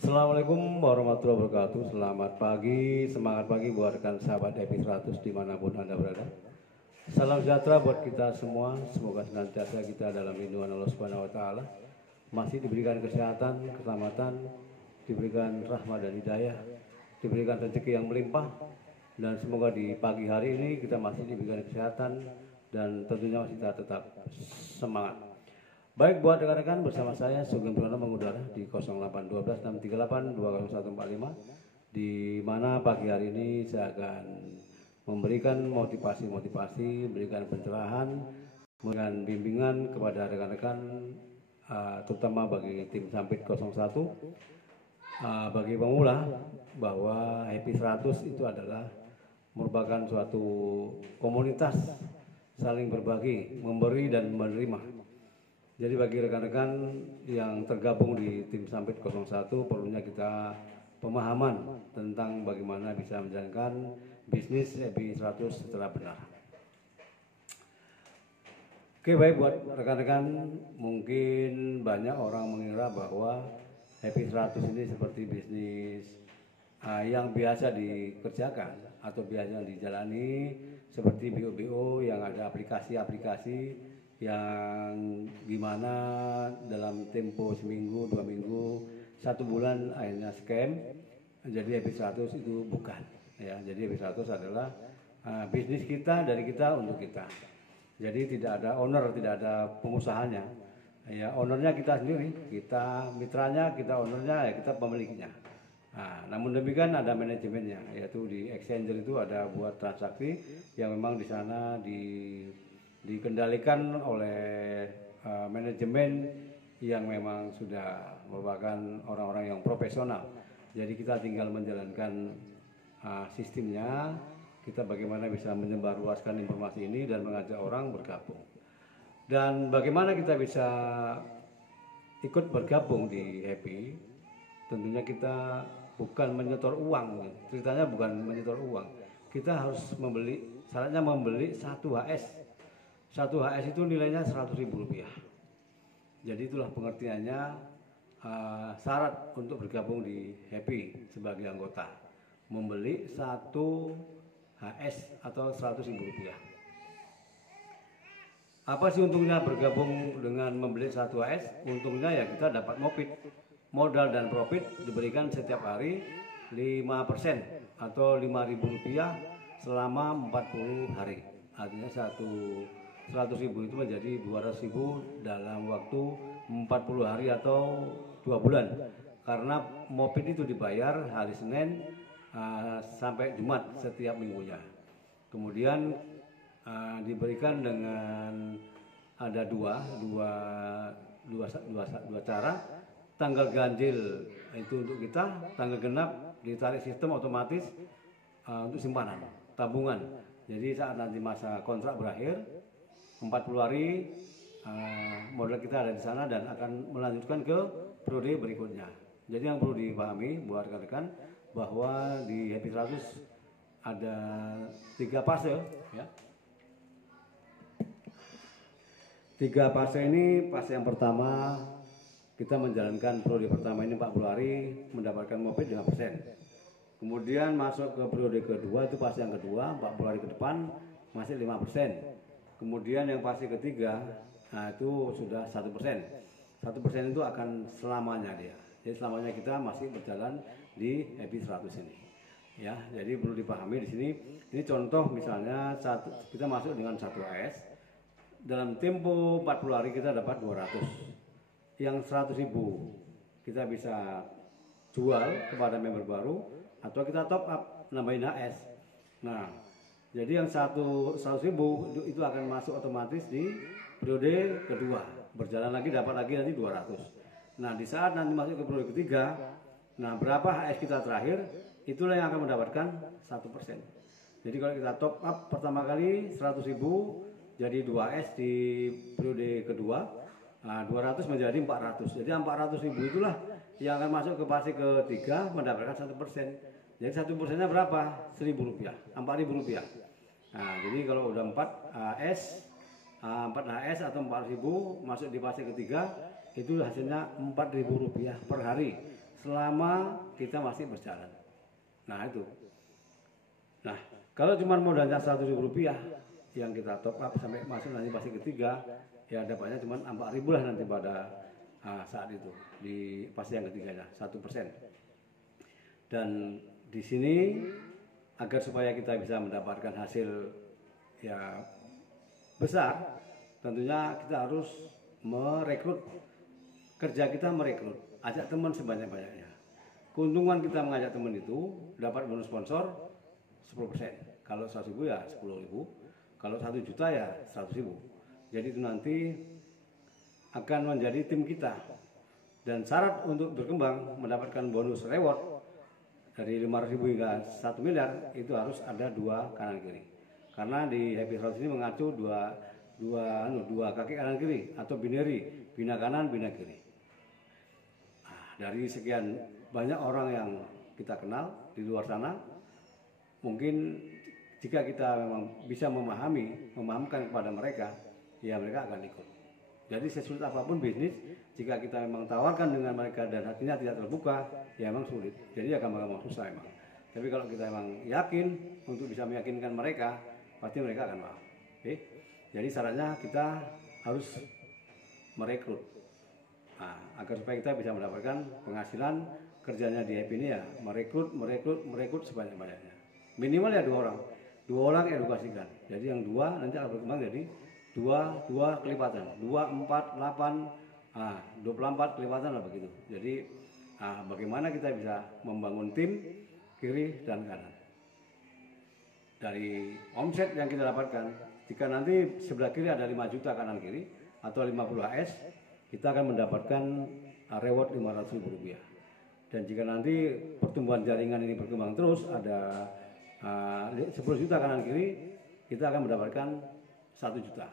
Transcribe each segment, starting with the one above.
Assalamualaikum warahmatullahi wabarakatuh. Selamat pagi, semangat pagi buat rekan sahabat Happy 100 dimanapun Anda berada. Salam sejahtera buat kita semua. Semoga senantiasa kita dalam lindungan Allah Subhanahu wa taala. Masih diberikan kesehatan, keselamatan, diberikan rahmat dan hidayah, diberikan rezeki yang melimpah, dan semoga di pagi hari ini kita masih diberikan kesehatan dan tentunya masih kita tetap semangat. Baik, buat rekan-rekan, bersama saya Sugeng Purnomo mengudara di 0812-638-20145, di mana pagi hari ini saya akan memberikan motivasi-motivasi, memberikan pencerahan, memberikan bimbingan kepada rekan-rekan, terutama bagi tim Sampit 01, bagi pemula, bahwa Happy 100 itu adalah merupakan suatu komunitas saling berbagi, memberi dan menerima. Jadi bagi rekan-rekan yang tergabung di tim Sampit 01, perlunya kita pemahaman tentang bagaimana bisa menjalankan bisnis Happy 100 secara benar. Oke, baik, buat rekan-rekan, mungkin banyak orang mengira bahwa Happy 100 ini seperti bisnis yang biasa dikerjakan atau biasa dijalani, seperti BO-BO yang ada aplikasi-aplikasi yang gimana dalam tempo seminggu, 2 minggu, 1 bulan akhirnya scam. Jadi Happy 100 itu bukan, ya. Jadi Happy 100 adalah bisnis kita, dari kita untuk kita. Jadi tidak ada owner, tidak ada pengusahanya, ya. Ownernya kita sendiri, kita mitranya, kita ownernya, ya, kita pemiliknya. Nah, namun demikian ada manajemennya, yaitu di Exchanger itu ada buat transaksi yang memang di sana dikendalikan oleh manajemen yang memang sudah merupakan orang-orang yang profesional. Jadi kita tinggal menjalankan sistemnya, kita bagaimana bisa menyebarluaskan informasi ini dan mengajak orang bergabung. Dan bagaimana kita bisa ikut bergabung di Happy, tentunya kita bukan menyetor uang, ceritanya bukan menyetor uang. Kita harus membeli, syaratnya membeli 1 HS. 1 HS itu nilainya Rp100.000. Jadi itulah pengertiannya, syarat untuk bergabung di Happy sebagai anggota, membeli 1 HS atau Rp100.000. Apa sih untungnya bergabung dengan membeli 1 HS? Untungnya ya kita dapat modal dan profit diberikan setiap hari 5% atau Rp5.000 selama 40 hari. Artinya 100.000 itu menjadi 200.000 dalam waktu 40 hari atau 2 bulan. Karena moped itu dibayar hari Senin sampai Jumat setiap minggunya. Kemudian diberikan dengan ada dua cara. Tanggal ganjil itu untuk kita, tanggal genap ditarik sistem otomatis untuk simpanan, tabungan. Jadi saat nanti masa kontrak berakhir 40 hari, modal kita ada di sana dan akan melanjutkan ke periode berikutnya. Jadi yang perlu dipahami buat rekan-rekan bahwa di Happy 100 ada 3 fase, ya. 3 fase ini, fase yang pertama kita menjalankan periode pertama ini 40 hari mendapatkan moped 5%. Kemudian masuk ke periode kedua, itu fase yang kedua, 40 hari ke depan masih 5%. Kemudian yang fase ketiga, itu sudah 1%. 1% itu akan selamanya dia. Jadi selamanya kita masih berjalan di Happy 100 ini. Ya, jadi perlu dipahami di sini. Ini contoh misalnya kita masuk dengan 1 AS. Dalam tempo 40 hari kita dapat 200. Yang 100.000 kita bisa jual kepada member baru atau kita top up nambahin AS. Nah, jadi yang 100.000 itu akan masuk otomatis di periode kedua. Berjalan lagi dapat lagi nanti 200. Nah, di saat nanti masuk ke periode ketiga, nah berapa HS kita terakhir, itulah yang akan mendapatkan 1%. Jadi kalau kita top up pertama kali 100.000 jadi 2S di periode kedua, nah 200 menjadi 400. Jadi 400.000 itulah yang akan masuk ke fase ketiga mendapatkan 1%. Jadi 1%-nya berapa? Rp1.000, Rp4.000. Nah, jadi kalau udah 4HS, 4HS atau 4.000 masuk di fase ketiga, itu hasilnya Rp4.000 per hari selama kita masih berjalan. Nah itu. Nah kalau cuma modalnya Rp100.000 yang kita top up sampai masuk nanti fase ketiga, ya dapatnya cuma 4.000 lah nanti pada saat itu di fase yang ketiganya 1%. Dan di sini agar supaya kita bisa mendapatkan hasil ya besar, tentunya kita harus merekrut. Kerja kita merekrut, ajak teman sebanyak-banyaknya. Keuntungan kita mengajak teman itu dapat bonus sponsor 10%. Kalau 100.000 ya 10.000, kalau 1 juta ya 100.000. Jadi itu nanti akan menjadi tim kita. Dan syarat untuk berkembang mendapatkan bonus reward dari 500.000 hingga 1 miliar itu harus ada 2 kanan kiri. Karena di Happy 100 ini mengacu dua kaki kanan kiri atau binary, bina kanan bina kiri. Dari sekian banyak orang yang kita kenal di luar sana, mungkin jika kita memang bisa memahamkan kepada mereka, ya mereka akan ikut. Jadi sesulit apapun bisnis, jika kita memang tawarkan dengan mereka dan hatinya tidak terbuka, ya memang sulit. Jadi akan gampang susah emang. Tapi kalau kita memang yakin untuk bisa meyakinkan mereka, pasti mereka akan mau. Oke? Jadi syaratnya kita harus merekrut. Nah, agar supaya kita bisa mendapatkan penghasilan kerjanya di Happy ini ya merekrut sebanyak-banyaknya. Minimal ya 2 orang. 2 orang edukasikan. Jadi yang 2 nanti akan berkembang jadi 2 kelipatan. 2, 4, 8, 24 kelipatan lah begitu. Jadi bagaimana kita bisa membangun tim kiri dan kanan. Dari omset yang kita dapatkan, jika nanti sebelah kiri ada 5 juta kanan kiri atau 50 AS, kita akan mendapatkan reward Rp500.000. Dan jika nanti pertumbuhan jaringan ini berkembang terus, ada 10 juta kanan kiri, kita akan mendapatkan 1 juta.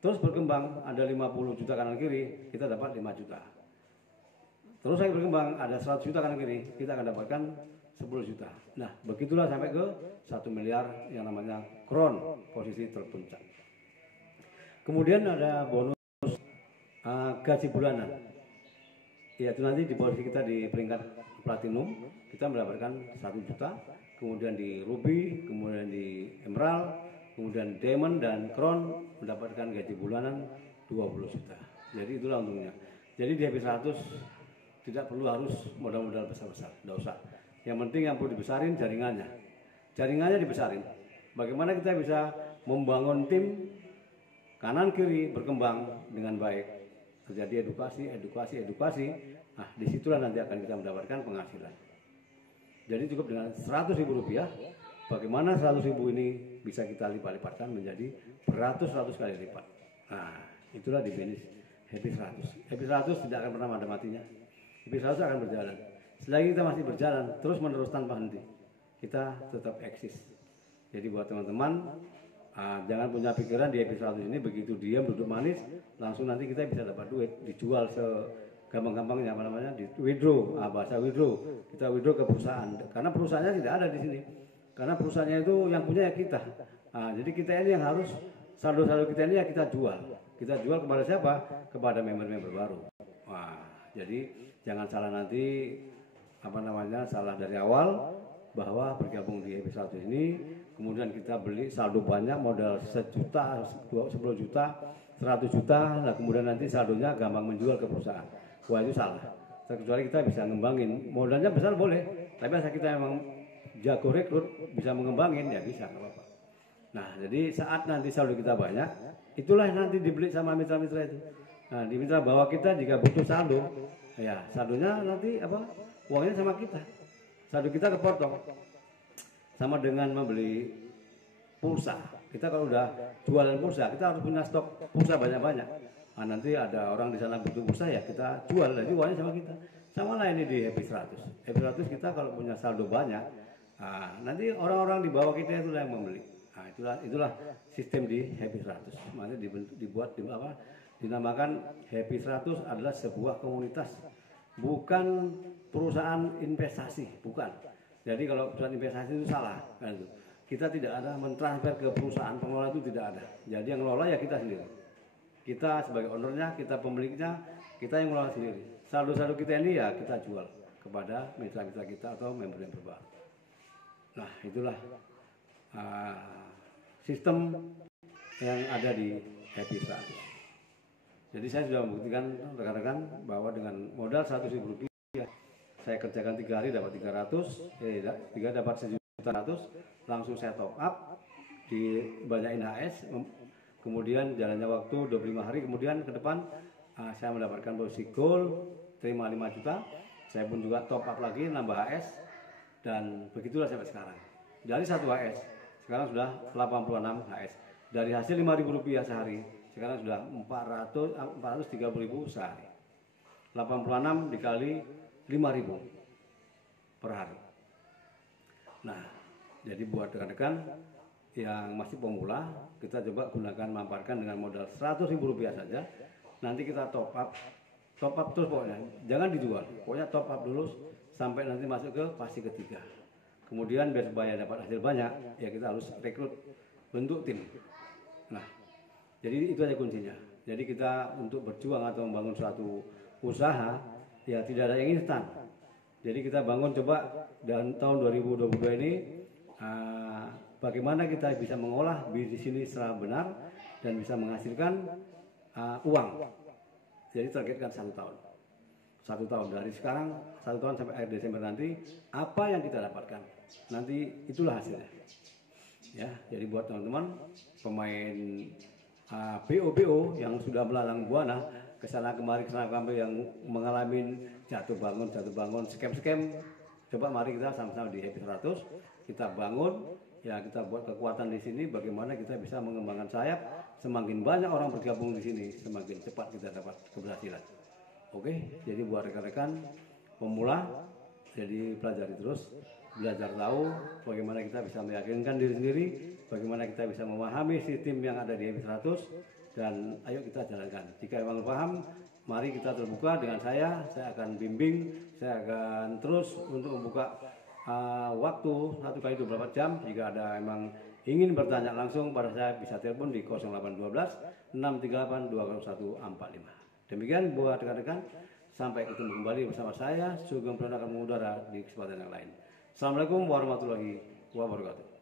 Terus berkembang ada 50 juta kanan kiri, kita dapat 5 juta. Terus lagi berkembang ada 100 juta kanan kiri, kita akan dapatkan 10 juta. Nah, begitulah sampai ke 1 miliar yang namanya crown, posisi terpuncak. Kemudian ada bonus gaji bulanan. Yaitu nanti di posisi kita di peringkat platinum, kita mendapatkan 1 juta. Kemudian di ruby, kemudian di emerald, kemudian diamond dan crown mendapatkan gaji bulanan 20 juta. Jadi itulah untungnya. Jadi di Happy 100 tidak perlu harus modal-modal besar-besar, tidak usah. Yang penting yang perlu dibesarin jaringannya. Jaringannya dibesarin. Bagaimana kita bisa membangun tim kanan kiri berkembang dengan baik. Terjadi edukasi. Nah, disitulah nanti akan kita mendapatkan penghasilan. Jadi cukup dengan Rp100.000. Bagaimana 100.000 ini bisa kita lipat-lipatkan menjadi beratus-ratus kali lipat. Nah, itulah di bisnis Happy 100. Happy 100 tidak akan pernah ada matinya. Happy 100 akan berjalan. Selagi kita masih berjalan terus menerus tanpa henti, kita tetap eksis. Jadi buat teman-teman, jangan punya pikiran di Happy 100 ini begitu diam duduk manis langsung nanti kita bisa dapat duit, dijual segampang-gampangnya, apa namanya, di withdraw, bahasa withdraw, kita withdraw ke perusahaan karena perusahaannya tidak ada di sini, karena perusahaannya itu yang punya ya kita. Jadi kita ini yang harus saldo-saldo kita ini ya kita jual kepada siapa? Kepada member-member baru. Jadi jangan salah nanti, apa namanya, salah dari awal bahwa bergabung di Happy 100 ini kemudian kita beli saldo banyak, modal 1 juta, 10 juta, 100 juta, nah kemudian nanti saldonya gampang menjual ke perusahaan. Wah, itu salah. Kecuali kita bisa ngembangin, modalnya besar boleh, tapi asal kita memang jago rekrut, bisa mengembangin, ya bisa, nggak apa-apa. Nah, jadi saat nanti saldo kita banyak, itulah nanti dibeli sama mitra-mitra itu. Nah, di mitra bawah kita jika butuh saldo, ya saldonya nanti apa? Uangnya sama kita. Saldo kita kepotong. Sama dengan membeli pulsa. Kita kalau udah jualan pulsa, kita harus punya stok pulsa banyak-banyak. Nah, nanti ada orang di sana butuh pulsa, ya kita jual, jadi uangnya sama kita. Sama lah ini di Happy 100. Happy 100 kita kalau punya saldo banyak, nanti orang-orang di bawah kita itulah yang membeli. Nah, itulah sistem di Happy 100. Makanya dinamakan Happy 100 adalah sebuah komunitas, bukan perusahaan investasi, bukan. Jadi kalau perusahaan investasi itu salah, kan itu. Kita tidak ada mentransfer ke perusahaan pengelola, itu tidak ada. Jadi yang ngelola ya kita sendiri. Kita sebagai ownernya, kita pemiliknya, kita yang ngelola sendiri. Saldo-saldo kita ini ya kita jual kepada kepada mitra-mitra kita atau member-member baru. Nah, itulah sistem yang ada di Happy 100. Jadi saya sudah membuktikan rekan-rekan bahwa dengan modal Rp100.000 saya kerjakan 3 hari dapat 300, dapat 1.100.000, langsung saya top up, dibanyakin HS, kemudian jalannya waktu 25 hari, kemudian ke depan saya mendapatkan posisi gold, terima 5 juta, saya pun juga top up lagi, nambah HS, dan begitulah sampai sekarang. Dari 1 HS, sekarang sudah 86 HS. Dari hasil Rp5.000 sehari, sekarang sudah 430.000 sehari. 86 dikali 5.000 per hari. Nah, jadi buat rekan-rekan yang masih pemula, kita coba gunakan manfaatkan dengan modal Rp100.000 saja. Nanti kita top up terus pokoknya, jangan dijual. Pokoknya top up dulu sampai nanti masuk ke fase ketiga. Kemudian biar supaya dapat hasil banyak, ya kita harus rekrut, bentuk tim. Nah, jadi itu aja kuncinya. Jadi kita untuk berjuang atau membangun suatu usaha, ya tidak ada yang instan. Jadi kita bangun coba dan tahun 2022 ini bagaimana kita bisa mengolah bisnis ini secara benar dan bisa menghasilkan uang. Jadi targetkan 1 tahun. 1 tahun dari sekarang, 1 tahun sampai akhir Desember nanti, apa yang kita dapatkan nanti itulah hasilnya. Ya, jadi buat teman-teman pemain BO yang sudah melalang buana kesana kemari yang mengalami jatuh bangun, scam, coba mari kita sama-sama di Happy 100 kita bangun, ya kita buat kekuatan di sini. Bagaimana kita bisa mengembangkan sayap, semakin banyak orang bergabung di sini, semakin cepat kita dapat keberhasilan. Oke, jadi buat rekan-rekan pemula, jadi pelajari terus, belajar tahu bagaimana kita bisa meyakinkan diri sendiri, bagaimana kita bisa memahami sistem yang ada di Happy 100, dan ayo kita jalankan. Jika memang paham, mari kita terbuka dengan saya akan bimbing, saya akan terus untuk membuka waktu 1 kali 24 jam. Jika ada memang ingin bertanya langsung pada saya, bisa telepon di 0812 638 20145. Demikian buat rekan-rekan, sampai ketemu kembali bersama saya Sugeng Pranata akan mengudara di kesempatan yang lain. Assalamualaikum warahmatullahi wabarakatuh.